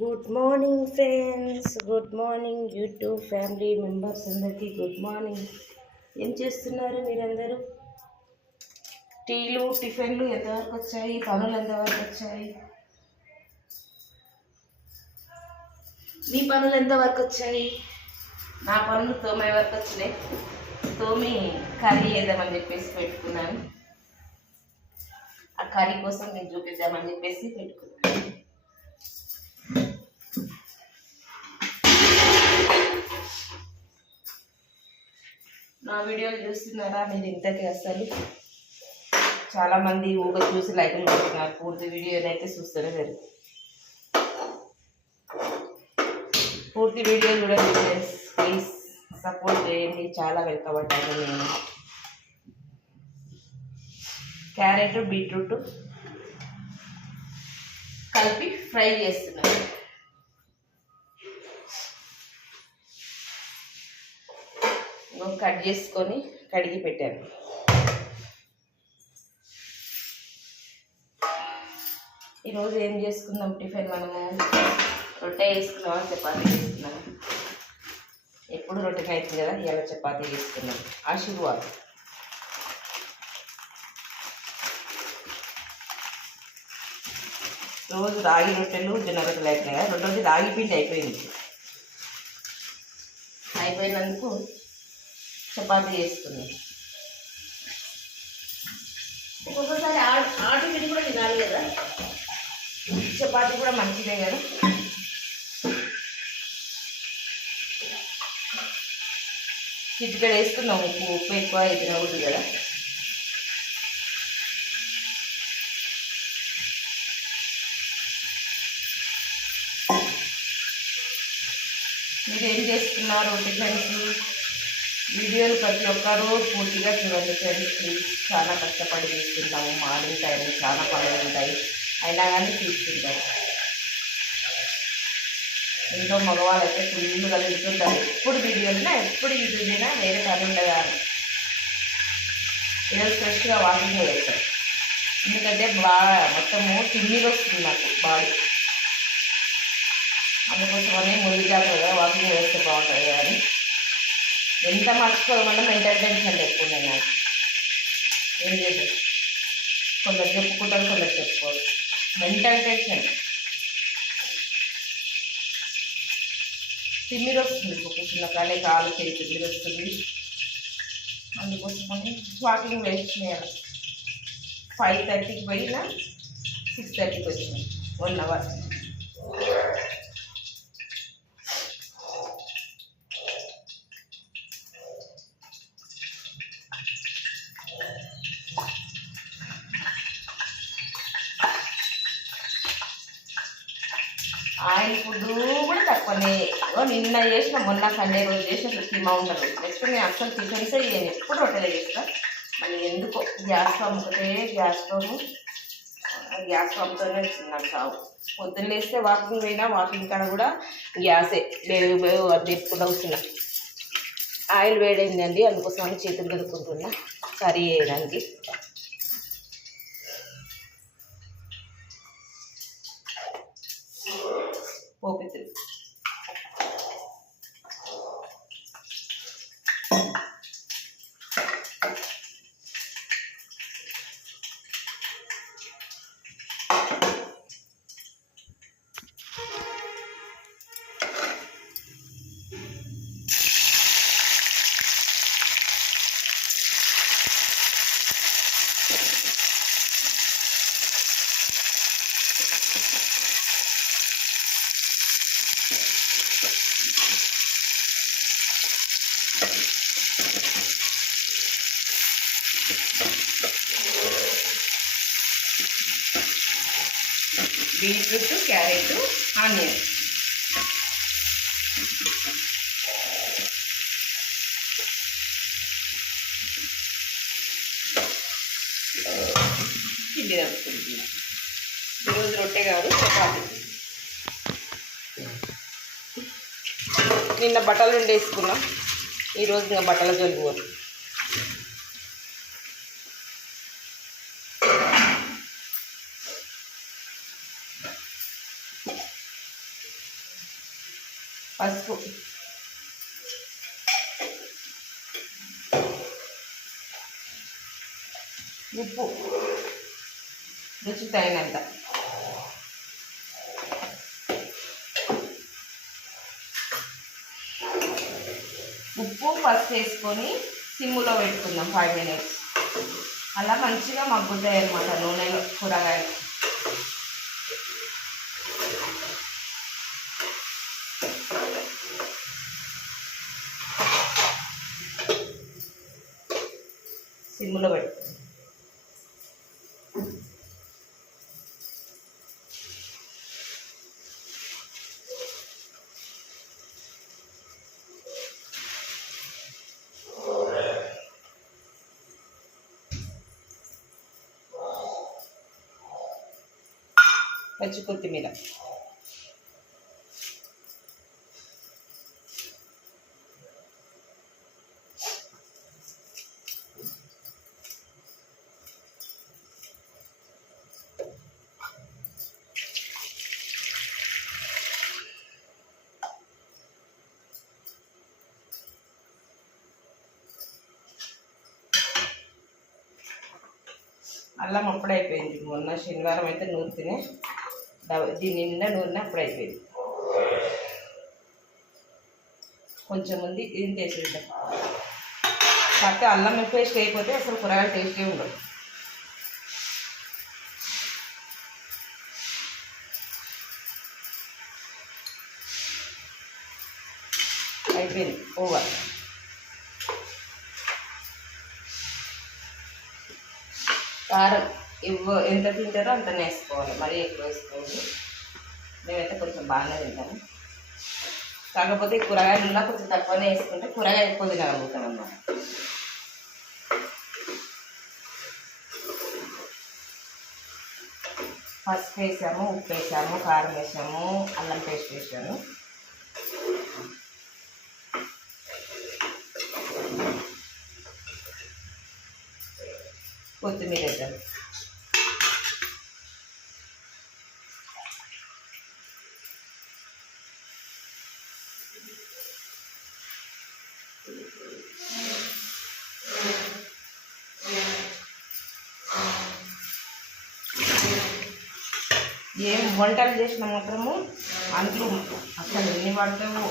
Good morning friends, good morning YouTube family members అందరికీ good morning. ఏం చేస్తున్నారు మీరందరూ? టీలు టిఫిన్లు ఎంతవరకు వచ్చాయి? పనులు ఎంతవరకు వచ్చాయి? మీ పనులు ఎంతవరకు వచ్చాయి? నా పనులు తోమే వరకు వచ్చినాయి. తోమి కర్రీ వేద్దామని చెప్పేసి పెట్టుకున్నాను. ఆ కర్రీ కోసం నేను చూపిద్దామని చెప్పేసి పెట్టుకున్నాను. నా వీడియోలు చూస్తున్నారా మీరు? ఇంతకీ అసలు చాలామంది ఊగా చూసి లైక్లు కొడుతున్నారు. పూర్తి వీడియోని అయితే చూస్తూనే లేదు. పూర్తి వీడియో చూడండి ఫ్రెండ్స్, ప్లీజ్ సపోర్ట్ చేయండి. చాలా వెనుకబడ్డాను నేను. క్యారెట్ బీట్రూట్ కలిపి ఫ్రై చేస్తున్నాను. కట్ చేసుకొని కడిగి పెట్టాను. ఈరోజు ఏం చేసుకుందాం టిఫిన్? మనము రొట్టె వేసుకున్నామా, చపాతీ చేసుకున్నాము. ఎప్పుడు రొట్టెనే అవుతుంది కదా, ఇలా చపాతీ చేసుకున్నాం. ఆశీర్వాదం. రోజు రాగి రొట్టెలు జొన్న రొట్టెలు అయిపోయినాయి కదా, రెండోది రాగి పిండి అయిపోయినందుకు చపాతీ చేసుకున్నాం. ఒక్కొక్కసారి ఆటి పిండి కూడా తినాలి కదా, చపాతీ కూడా మంచిదే కదా. చిటికెడ వేసుకున్నాం ఉప్పు ఎక్కువ తినకూడదు కదా. మీరు ఏం చేస్తున్నారు టిఫిన్స్? వీడియోలు ప్రతి ఒక్కరూ పూర్తిగా చూడండి ఫ్రెండ్స్ ప్లీజ్. చాలా కష్టపడి తీసుకుంటాము. మార్నింగ్ టైం చాలా పనులు ఉంటాయి, అయినా కానీ తీసుకుంటాము. ఇంట్లో మగవాళ్ళు అయితే ఫుల్గా తింటుంటారు. ఎప్పుడు వీడియోలైనా ఎప్పుడు యూట్యూబ్లైనా వేరే పని ఉండదా. ఈరోజు ఫ్రెష్గా వాకింగ్ చేస్తాం, ఎందుకంటే బాగా మొత్తము తిమ్మిగా వస్తుంది నాకు బాడీ. అందుకోసమని ముందు జాగ్రత్తగా వాకింగ్ చేస్తే బాగుంటుంది కానీ ఎంత మర్చిపోవడం మెంటల్ టెన్షన్ ఎక్కువ నాకు. ఏం చేద్దాం, కొందరు చెప్పుకుంటారు, కొందరు చెప్పుకోరు. మెంటల్ టెన్షన్ తిమ్మిరి వస్తుంది. కూర్చున్న కాలే కాలు చేయి తిమ్మిరి వస్తుంది. అందుకోసమని వాకింగ్ వేస్తున్నాను. 5:30కి పోయినా 6:30కి వచ్చినాయి, 1 అవర్. ఆయిల్ ఫుడ్ కూడా తక్కువనే. నిన్న చేసిన, మొన్న సండే రోజు చేసిన కీమా ఉండదు. నెక్స్ట్ నేను అసలు టిఫిన్స్ చేయను, ఎప్పుడు రొట్టెలు చేస్తా. మళ్ళీ ఎందుకో గ్యాస్ పంపుతే గ్యాస్ పంపుతూనే వచ్చింది నాకు సాగు. పొద్దున్న లేస్తే వాకింగ్ పోయినా, వాకింగ్ కాడ కూడా గ్యాసే అది ఎప్పుడు అవుతున్నా. ఆయిల్ వేడైందండి, అందుకోసమని చేతులు కడుక్కుంటున్నా కర్రీ చేయడానికి. పోపిద్దు బీట్రూట్, క్యారెట్, ఆనియన్. పిండి తప్పుకుంటున్నా. ఈరోజు రొట్టె కాదు, చపాతీ. నిన్న బట్టలు ఉండేసుకున్నాం, ఈరోజు ఇంకా బట్టల జోలికి పోదు. పసుపు, ఉప్పు రుచి తగినంత, ఉప్పు పసుపు వేసుకొని సిమ్ములో పెట్టుకుందాం 5 minutes. అలా మంచిగా మగ్గుతాయి అన్నమాట నూనెలో కూరగాయలు. సిమ్ములో పెట్టు. పచ్చి కొత్తిమీర, అల్లం అప్పుడైపోయింది. మొన్న శనివారం అయితే నూనె తినే దీని నిండా నూనె అప్పుడైపోయింది. కొంచెం ఉంది, ఇది వేసేద్దాం. కాకపోతే అల్లం పేస్ట్ అయిపోతే అసలు కూరగాయలు టేస్టే ఉండదు. అయిపోయింది, ఓవర్. కారం ఎంత తింటారో అంత వేసుకోవాలి, మరీ ఎక్కువ వేసుకోవాలి. మేమైతే కొంచెం బాగానే తింటాము. కాకపోతే కూరగాయలున్నా కొంచెం తక్కువనే వేసుకుంటే కూరగాయ ఎక్కువ తినగలుగుతాం అన్నమాట. పసుపు వేసాము, ఉప్పు వేసాము, కారం వేసాము, అల్లం పేస్ట్ వేసాము. కొత్తిమీర వేద్దాం. ఏం వంటలు చేసిన మాత్రము అంట్లు అసలు ఎన్ని పడతావు.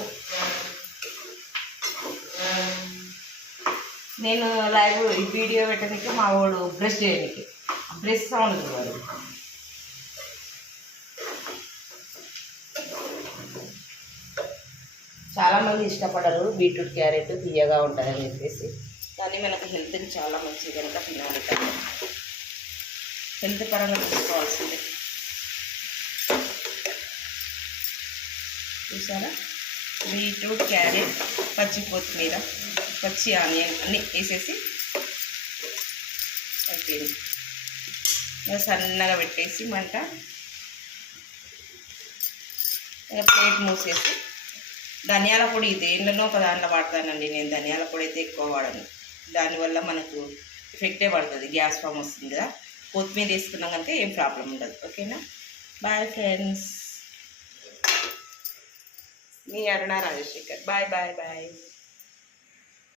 నేను లైవ్ ఈ వీడియో పెట్టడానికి మా వాడు బ్రష్ చేయడానికి బ్రష్ సౌండ్ చూడాలి. చాలామంది ఇష్టపడరు బీట్రూట్ క్యారెట్, తీయగా ఉంటుందని చెప్పేసి. కానీ మనకు హెల్త్కి చాలా మంచిది కనుక తినాలి. హెల్త్ పరంగా తీసుకోవాల్సిందే. చూసారా, బీట్రూట్, క్యారెట్, పచ్చి కొత్తిమీర, పచ్చి ఆనియన్ అన్నీ వేసేసి అయిపోయింది. సన్నగా పెట్టేసి మంట ప్లేట్ మూసేసి ధనియాల పొడి దేనిలోనో ఒక దాంట్లో వాడతానండి నేను. ధనియాల పొడి అయితే ఎక్కువ వాడను, దానివల్ల మనకు ఎఫెక్టే పడుతుంది, గ్యాస్ ఫామ్ వస్తుంది కదా. కొత్తిమీర వేసుకున్నాం కనుక ఏం ప్రాబ్లం ఉండదు. ఓకేనా, బాయ్ ఫ్రెండ్స్. మీ Aruna Rajasekhar. Bye bye bye.